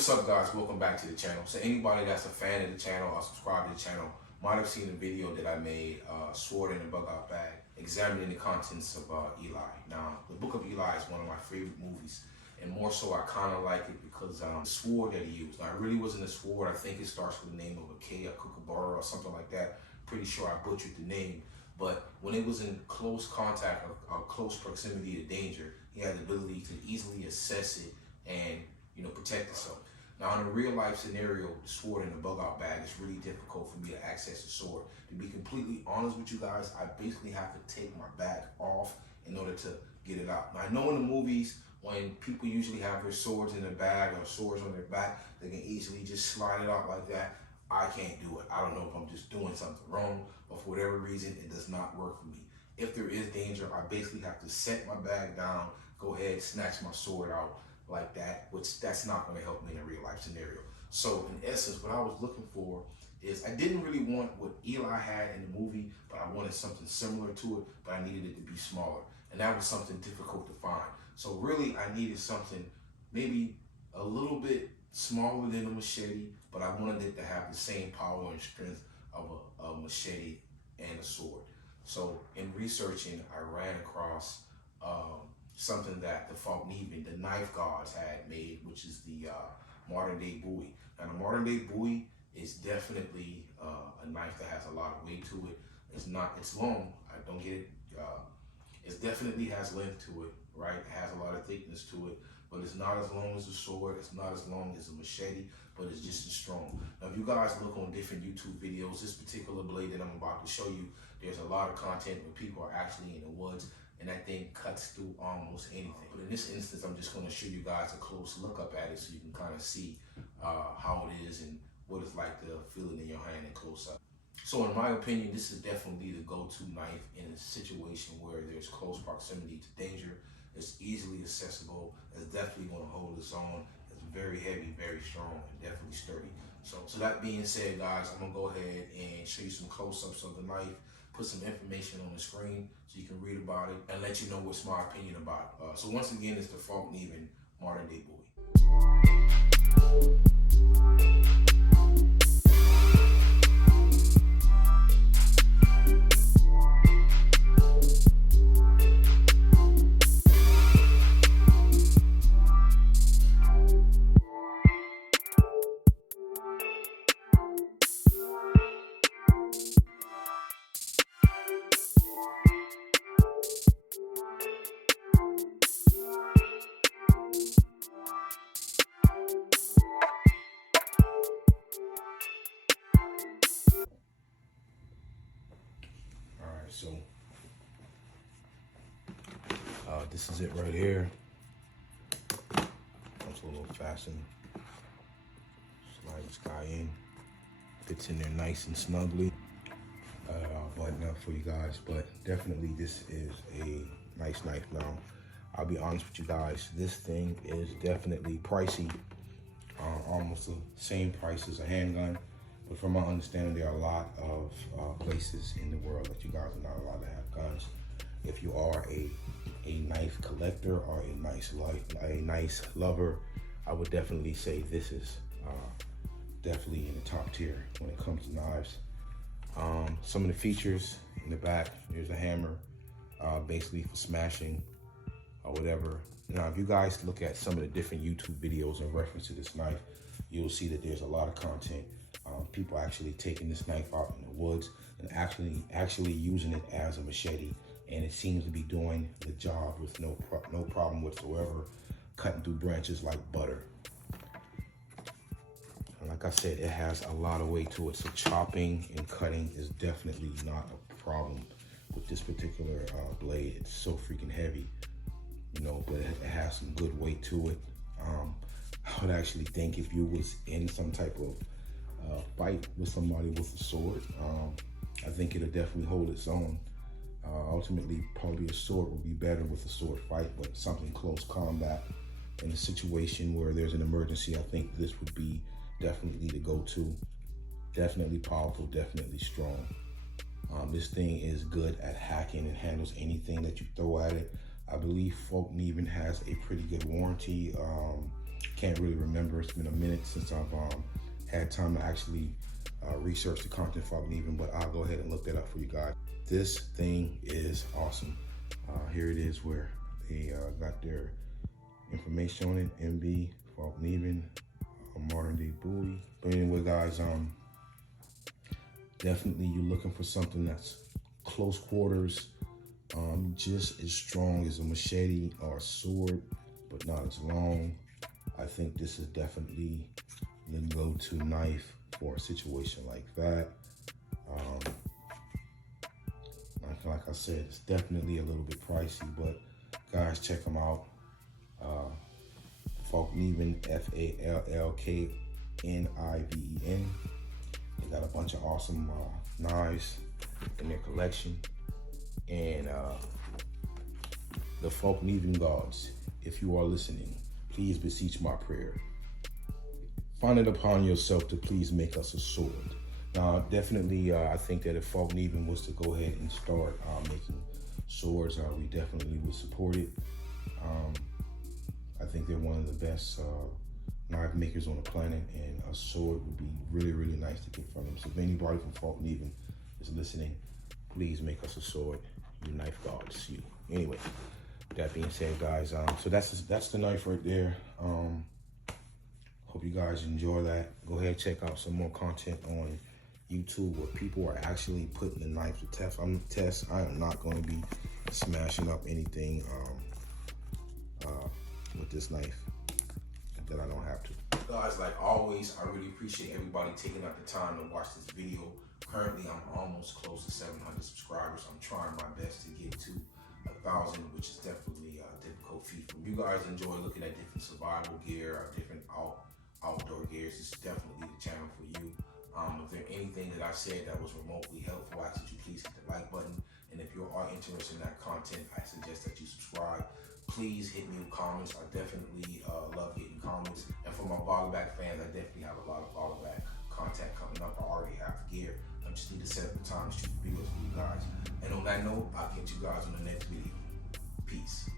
What's up, guys? Welcome back to the channel. So anybody that's a fan of the channel or subscribed to the channel might have seen a video that I made, Sword in the Bug Out Bag, examining the contents of Eli. Now, the Book of Eli is one of my favorite movies, and more so I kind of like it because the sword that he used. Now, it really wasn't a sword. I think it starts with the name of a K, a kookaburra or something like that. Pretty sure I butchered the name. But when it was in close contact or close proximity to danger, he had the ability to easily assess it and protect itself. Now, in a real life scenario, the sword in the bug out bag, it's really difficult for me to access the sword. To be completely honest with you guys, I basically have to take my bag off in order to get it out. Now, I know in the movies, when people usually have their swords in their bag or swords on their back, they can easily just slide it out like that. I can't do it. I don't know if I'm just doing something wrong, but for whatever reason, it does not work for me. If there is danger, I basically have to set my bag down, go ahead, snatch my sword out like that, which that's not going to help me in a real life scenario. So in essence, what I was looking for is, I didn't really want what Eli had in the movie, but I wanted something similar to it, but I needed it to be smaller. And that was something difficult to find. So really, I needed something maybe a little bit smaller than a machete, but I wanted it to have the same power and strength of a machete and a sword. So in researching, I ran across something that the Falkniven, the knife gods, had made, which is the Modern Bowie. Now, the Modern Bowie is definitely a knife that has a lot of weight to it. It's long, I don't get it. It definitely has length to it, right? It has a lot of thickness to it, but it's not as long as a sword. It's not as long as a machete, but it's just as strong. Now, if you guys look on different YouTube videos, this particular blade that I'm about to show you, there's a lot of content where people are actually in the woods, and that thing cuts through almost anything. But in this instance, I'm just going to show you guys a close look up at it so you can kind of see how it is and what it's like to feel it in your hand and close up. So in my opinion, this is definitely the go-to knife in a situation where there's close proximity to danger. It's easily accessible. It's definitely going to hold its own. It's very heavy, very strong, and definitely sturdy. So that being said, guys, I'm going to go ahead and show you some close-ups of the knife, put some information on the screen so you can read about it, and let you know what's my opinion about it. So once again, it's the Falkniven Modern Bowie. So this is it right here. Comes a little fastened. Slide this guy in. Fits in there nice and snugly. I'll button up for you guys, but definitely this is a nice knife. Now, I'll be honest with you guys, this thing is definitely pricey. Almost the same price as a handgun. But from my understanding, there are a lot of places in the world that you guys are not allowed to have guns. If you are a knife collector or a nice lover, I would definitely say this is definitely in the top tier when it comes to knives. Some of the features in the back, there's a hammer, basically for smashing or whatever. Now, if you guys look at some of the different YouTube videos in reference to this knife, you'll see that there's a lot of content. People actually taking this knife out in the woods and actually using it as a machete, and it seems to be doing the job with no problem whatsoever, cutting through branches like butter. And like I said, it has a lot of weight to it, so chopping and cutting is definitely not a problem with this particular blade. It's so freaking heavy, but it has some good weight to it. I would actually think if you was in some type of fight with somebody with a sword, I think it'll definitely hold its own. Ultimately, probably a sword would be better with a sword fight, but something close combat in a situation where there's an emergency, I think this would be definitely the go-to. Definitely powerful, definitely strong. This thing is good at hacking and handles anything that you throw at it. I believe Falkniven has a pretty good warranty. Can't really remember. It's been a minute since I've had time to actually research the content Fallkniven, but I'll go ahead and look that up for you guys. This thing is awesome. Here it is where they got their information on it. MB, Falkniven, Modern Bowie. But anyway, guys, definitely you're looking for something that's close quarters, just as strong as a machete or a sword, but not as long. I think this is definitely the go-to knife for a situation like that. Like I said, it's definitely a little bit pricey, but guys, check them out. Falkniven, Fallkniven. They got a bunch of awesome knives in their collection. And the Falkniven gods, if you are listening, please beseech my prayer. Find it upon yourself to please make us a sword. Now, definitely, I think that if Falkniven was to go ahead and start making swords, we definitely would support it. I think they're one of the best knife makers on the planet, and a sword would be really, really nice to get from them. So if anybody from Falkniven is listening, please make us a sword. You knife gods, you. Anyway, that being said, guys, so that's the knife right there. Hope you guys enjoy that. Go ahead and check out some more content on YouTube where people are actually putting the knife to test. I am not going to be smashing up anything with this knife that I don't have to. Guys, like always, I really appreciate everybody taking out the time to watch this video. Currently, I'm almost close to 700 subscribers. I'm trying my best to get to 1,000, which is definitely a difficult feat. If you guys enjoy looking at different survival gear or different outdoor gears, it's definitely the channel for you. If there's anything that I said that was remotely helpful, I ask that you please hit the like button. And if you are interested in that content, I suggest that you subscribe. Please hit me with comments. I definitely love getting comments. And for my Volleyback fans, I definitely have a lot of Volleyback content coming up. I already have the gear. I just need to set up the time to shoot videos for you guys. And on that note, I'll catch you guys on the next video. Peace.